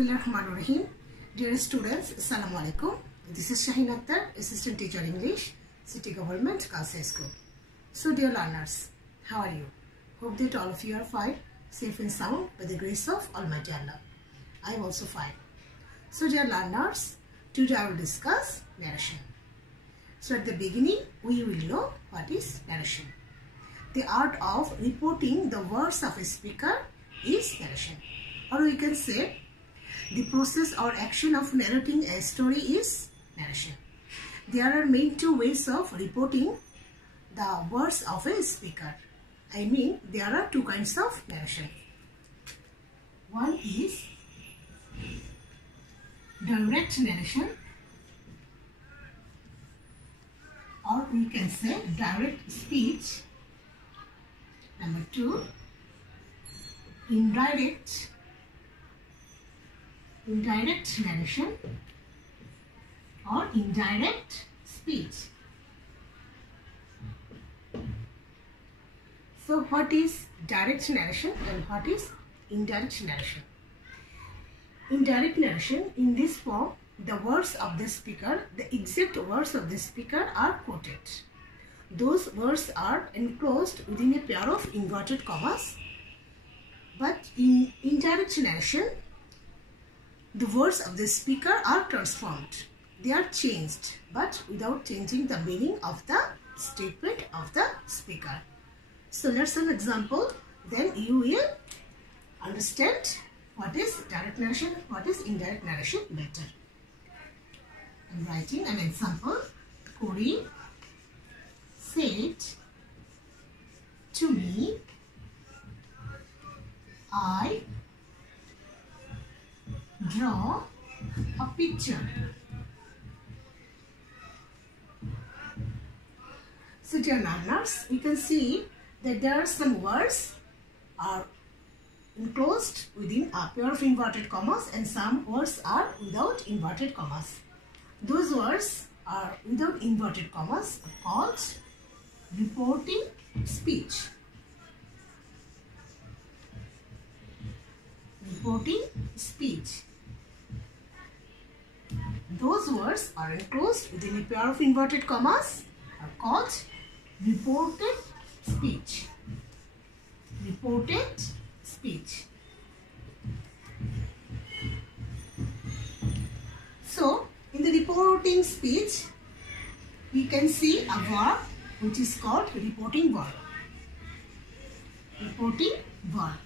Bismillahirrahmanirrahim. Dear students, Assalamu alaikum. This is Shaheen Akhtar, Assistant Teacher English, City Government Girls High School. So dear learners, how are you? Hope that all of you are fine, safe and sound by the grace of Almighty Allah. I am also fine. So dear learners, today I will discuss narration. So at the beginning, we will know what is narration. The art of reporting the words of a speaker is narration. Or we can say, the process or action of narrating a story is narration. There are main two ways of reporting the words of a speaker. I mean, there are two kinds of narration. One is direct narration, or we can say direct speech. Number two, indirect narration or indirect speech. So what is direct narration and what is indirect narration? Indirect narration, in this form, the words of the speaker, the exact words of the speaker are quoted. Those words are enclosed within a pair of inverted commas. But in indirect narration, the words of the speaker are transformed. They are changed, but without changing the meaning of the statement of the speaker. So let's have an example, then you will understand what is direct narration, what is indirect narration better. I'm writing an example. Corey said to me, I draw a picture. So dear learners, we can see that there are some words are enclosed within a pair of inverted commas and some words are without inverted commas. Those words are without inverted commas are called reporting speech. Reporting speech. Those words are enclosed within a pair of inverted commas are called reported speech. Reported speech. So, in the reporting speech, we can see a verb which is called reporting verb. Reporting verb.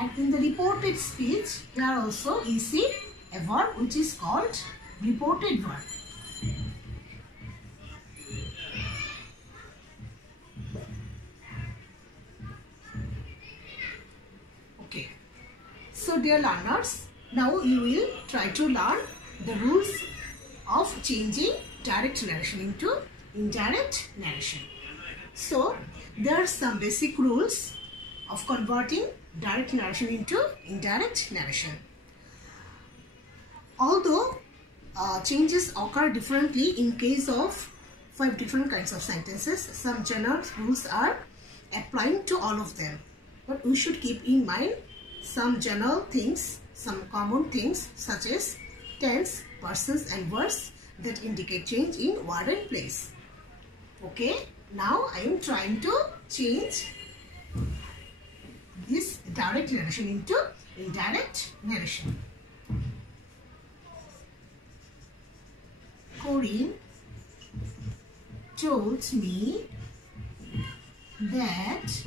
And in the reported speech, here also you see a verb which is called reported verb. Okay. So dear learners, now you will try to learn the rules of changing direct narration into indirect narration. So there are some basic rules of converting direct narration into indirect narration. Although changes occur differently in case of 5 different kinds of sentences, some general rules are applying to all of them. But we should keep in mind some general things, some common things such as tense, persons and verbs that indicate change in word and place. Okay, now I am trying to change this direct narration into indirect narration. Corinne told me that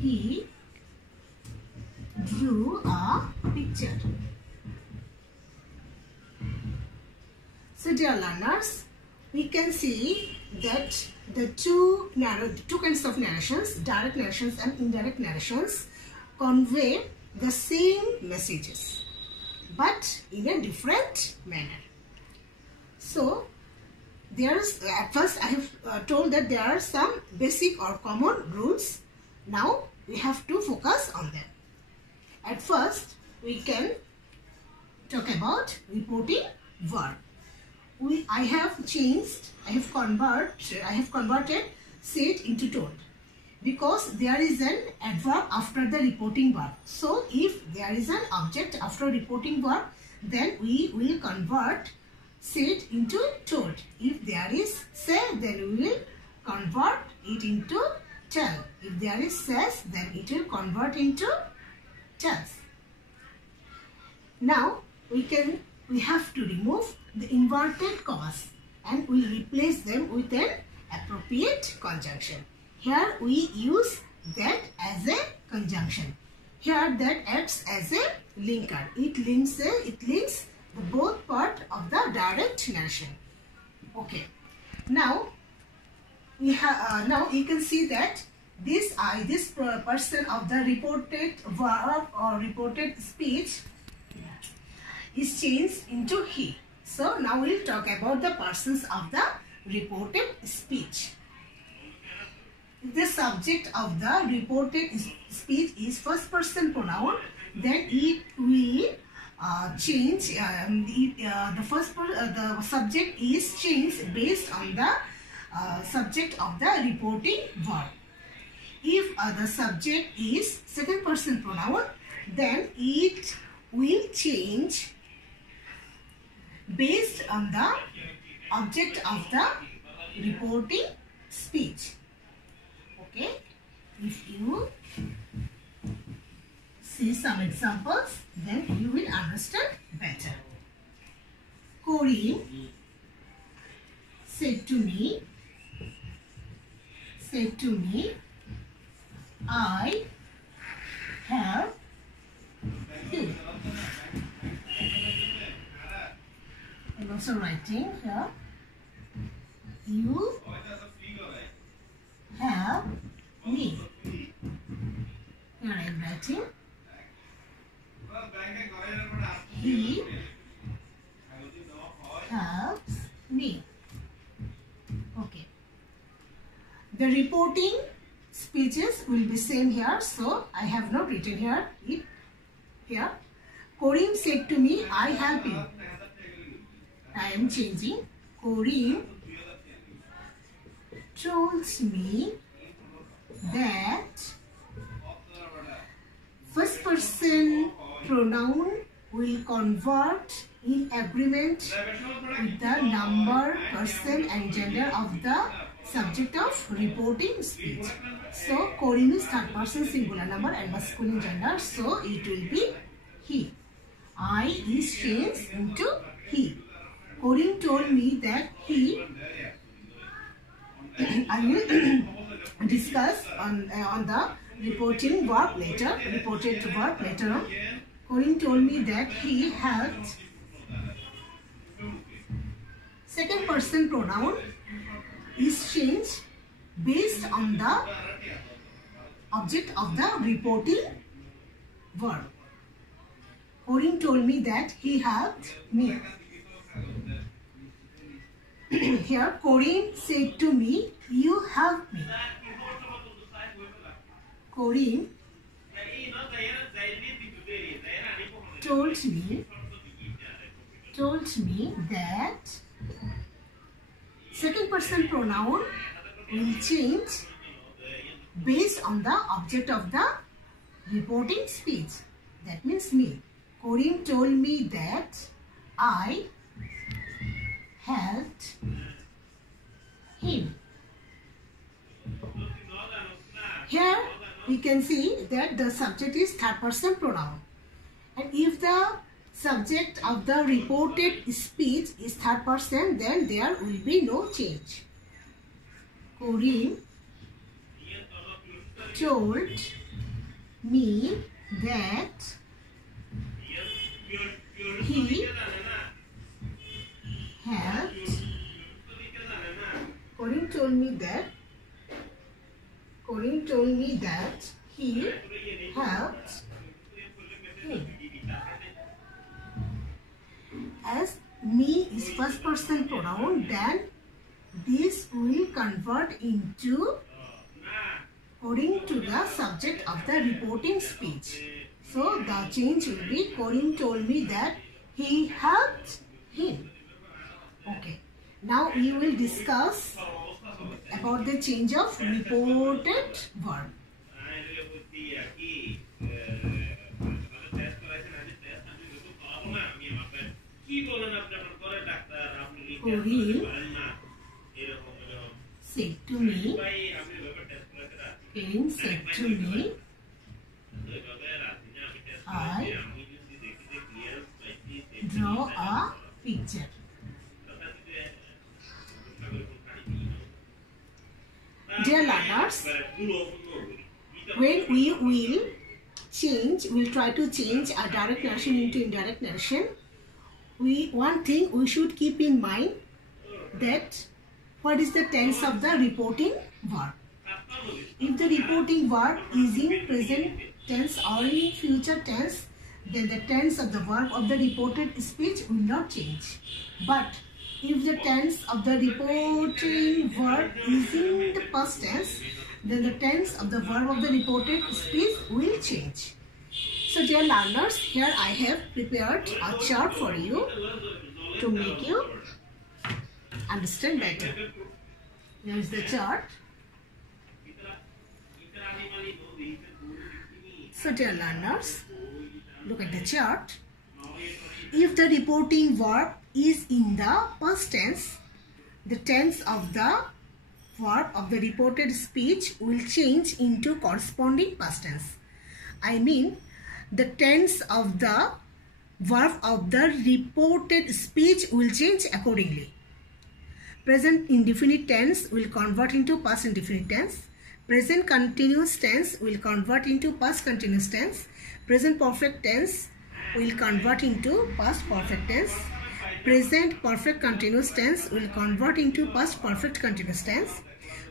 he drew a picture. So dear learners, we can see that the two kinds of narrations, direct narrations and indirect narrations, convey the same messages but in a different manner. So at first I have told that there are some basic or common rules. Now we have to focus on them. At first we can talk about reporting verb. I have converted said into told. because there is an adverb after the reporting verb. So if there is an object after reporting verb, then we will convert said into told. If there is say, then we will convert it into tell. If there is says, then it will convert into tells. Now we have to remove the inverted commas and we replace them with an appropriate conjunction. Here we use that as a conjunction. Here that acts as a linker. It links the both part of the direct narration. Okay. Now we have now you can see that this person of the reported verb or reported speech is changed into he. So now we'll talk about the persons of the reported speech. If the subject of the reported speech is first person pronoun, then it will change. The subject is changed based on the subject of the reporting verb. If the subject is second person pronoun, then it will change based on the object of the reporting speech. Okay, if you see some examples, then you will understand better. Corinne said to me, I have you. I'm also writing here, you have me. Here I am writing, he helps me. Okay. The reporting speeches will be same here, so I have not written here. Here, Corinne said to me, I help you. I am changing. Corinne told me that first person pronoun will convert in agreement with the number, person and gender of the subject of reporting speech. So Corinne is third person singular number and masculine gender, so it will be he. I is changed into he. Corinne told me that he. I will discuss on the reporting verb later. Reported verb later on. Corinne told me that he helped. Second person pronoun is changed based on the object of the reporting verb. Corinne told me that he helped me. Here, Corinne said to me, you helped me. Corinne told me that second person pronoun will change based on the object of the reporting speech. That means me. Corinne told me that I helped him. Here we can see that the subject is third person pronoun. And if the subject of the reported speech is third person, then there will be no change. Corinne told me that he helped. Corinne told me that he helped him. As me is first person pronoun, then this will convert into according to the subject of the reporting speech. So the change will be Corinne told me that he helped him. Okay. Now we will discuss about the change of reported verb. Kohil said to me, Karin said to me, I draw a picture. Dear learners, when we will try to change a direct narration into indirect narration, one thing we should keep in mind that what is the tense of the reporting verb. If the reporting verb is in present tense or in future tense, then the tense of the verb of the reported speech will not change. But if the tense of the reporting verb is in the past tense, then the tense of the verb of the reported speech will change. So dear learners, here I have prepared a chart for you to make you understand better. Here is the chart. So dear learners, look at the chart. If the reporting verb is in the past tense, the tense of the verb of the reported speech will change into corresponding past tense. I mean, the tense of the verb of the reported speech will change accordingly. Present indefinite tense will convert into past indefinite tense. Present continuous tense will convert into past continuous tense. Present perfect tense will convert into past perfect tense. Present perfect continuous tense will convert into past perfect continuous tense.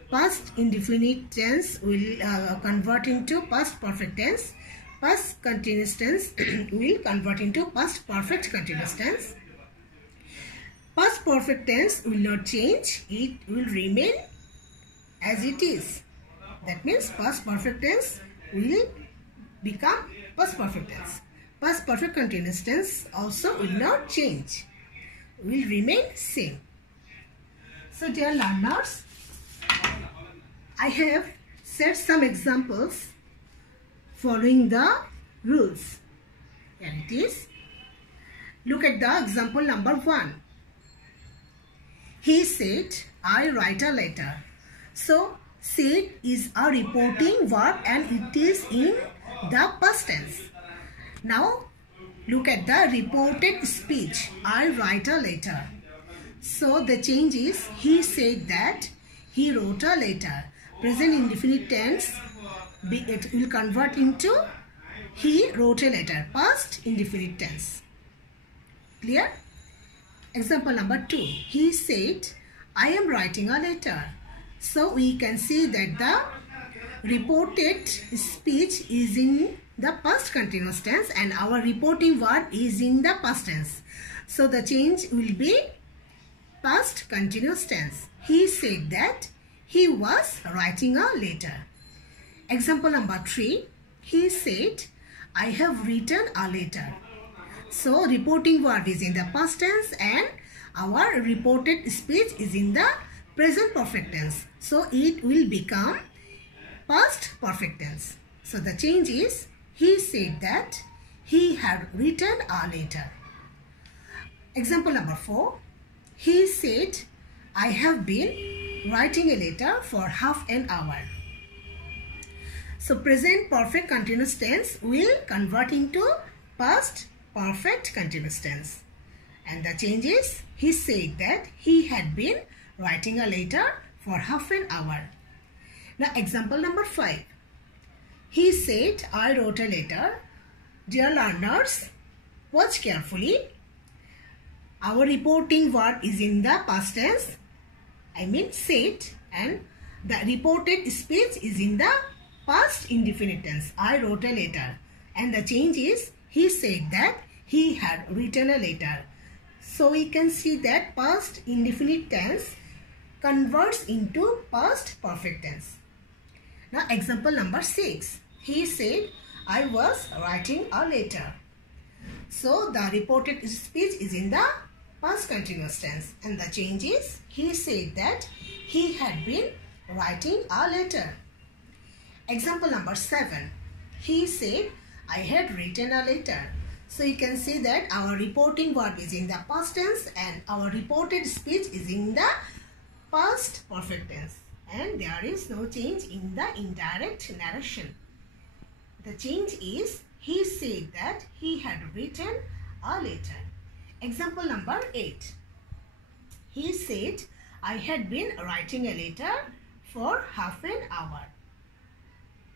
Past indefinite tense will convert into past perfect tense. Past continuous tense will convert into past perfect continuous tense. Past perfect tense will not change. It will remain as it is. That means past perfect tense will become past perfect tense. Past perfect continuous tense also will not change. Will remain same. So dear learners, I have set some examples following the rules. Here it is. Look at the example number 1. He said, I write a letter. So said is a reporting verb and it is in the past tense. Now look at the reported speech. I write a letter. So the change is he said that he wrote a letter. Present indefinite tense, it will convert into he wrote a letter. Past indefinite tense. Clear? Example number 2. He said, I am writing a letter. So we can see that the reported speech is in the past continuous tense and our reporting verb is in the past tense. So the change will be past continuous tense. He said that he was writing a letter. Example number 3. He said, I have written a letter. So reporting verb is in the past tense and our reported speech is in the present perfect tense. So it will become past perfect tense. So the change is he said that he had written a letter. Example number 4. He said, I have been writing a letter for half an hour. So present perfect continuous tense will convert into past perfect continuous tense. And the change is he said that he had been writing a letter for half an hour. Now example number 5. He said, I wrote a letter. Dear learners, watch carefully. Our reporting verb is in the past tense. I mean said, and the reported speech is in the past indefinite tense. I wrote a letter. And the change is he said that he had written a letter. So we can see that past indefinite tense converts into past perfect tense. Now example number 6. He said, I was writing a letter. So the reported speech is in the past continuous tense and the change is he said that he had been writing a letter. Example number 7. He said, I had written a letter. So you can see that our reporting verb is in the past tense and our reported speech is in the past perfect tense. And there is no change in the indirect narration. The change is he said that he had written a letter. Example number 8. He said, I had been writing a letter for half an hour.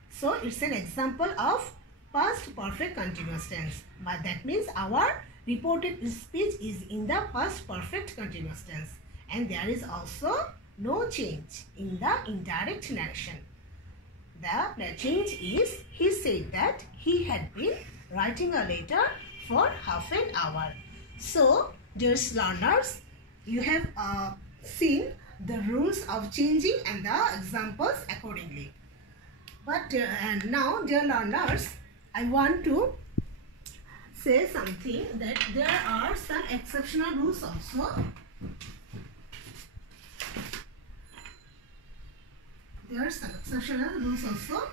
So it's an example of past perfect continuous tense. But that means our reported speech is in the past perfect continuous tense. And there is also no change in the indirect narration. The change is he said that he had been writing a letter for half an hour. So, dear learners, you have seen the rules of changing and the examples accordingly. But and now, dear learners, I want to say something that there are some exceptional rules also. There are some exceptional rules also.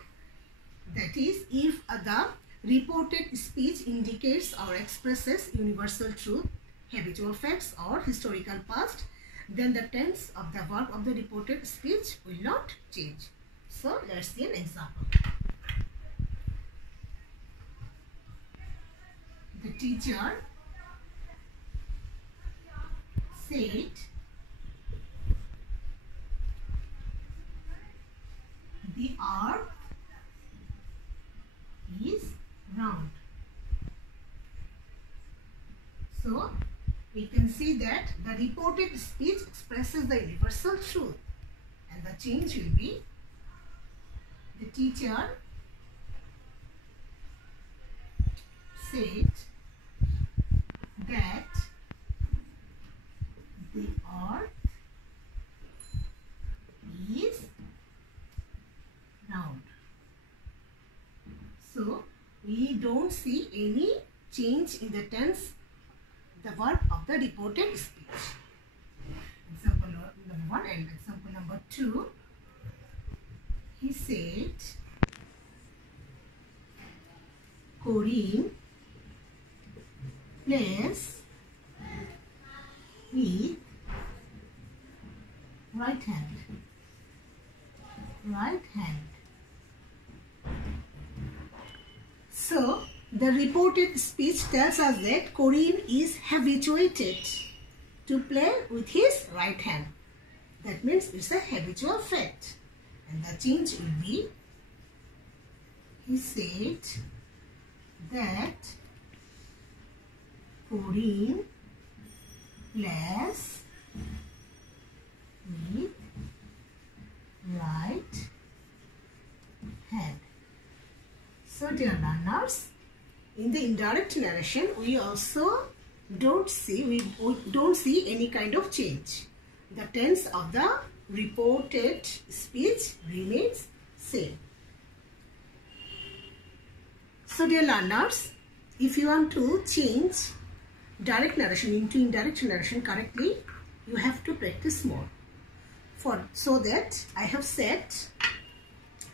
That is, if the reported speech indicates or expresses universal truth, habitual facts or historical past, then the tense of the verb of the reported speech will not change. So let's see an example. The teacher said, the earth is round. So we can see that the reported speech expresses the universal truth, and the change will be the teacher said that the earth is round. So we don't see any change in the tense, the verb of the reported speech. Example number 1 and example number 2. He said, Corinne plays with right hand. Right hand. So, the reported speech tells us that Corinne is habituated to play with his right hand. That means it's a habitual fact. And the change will be, he said that Corinne plays with right hand. So dear learners, in the indirect narration we also don't see any kind of change. The tense of the reported speech remains same. So dear learners, if you want to change direct narration into indirect narration correctly, you have to practice more. So that I have set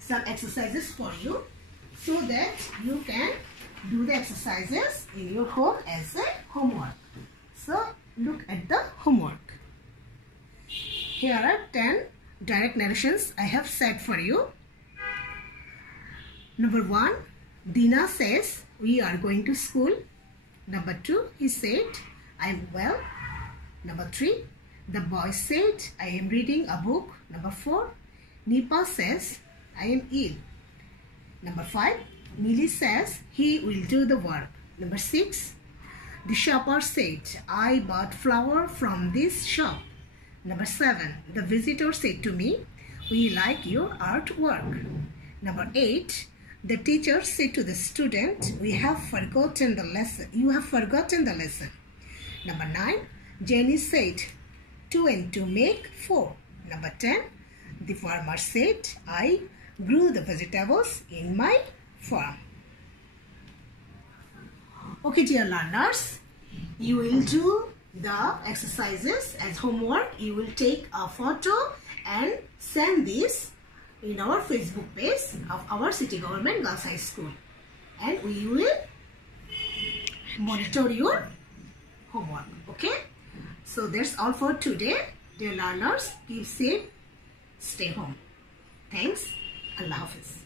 some exercises for you, so that you can do the exercises in your home as a homework. So look at the homework. Here are 10 direct narrations I have set for you. Number 1, Dina says, we are going to school. Number 2, he said, I am well. Number 3, the boy said, I am reading a book. Number 4, Nipa says, I am ill. Number 5, Millie says, he will do the work. Number 6, the shopper said, I bought flour from this shop. Number 7, the visitor said to me, we like your artwork. Number 8, the teacher said to the student, we have forgotten the lesson. You have forgotten the lesson. Number 9, Jenny said, 2 and 2 make 4. Number 10, the farmer said, I grew the vegetables in my farm. Okay, dear learners, you will do the exercises as homework. You will take a photo and send this in our Facebook page of our City Government Girls High School, and we will monitor your homework. Okay, so that's all for today. Dear learners, keep safe, stay home. Thanks. Allah Hafiz.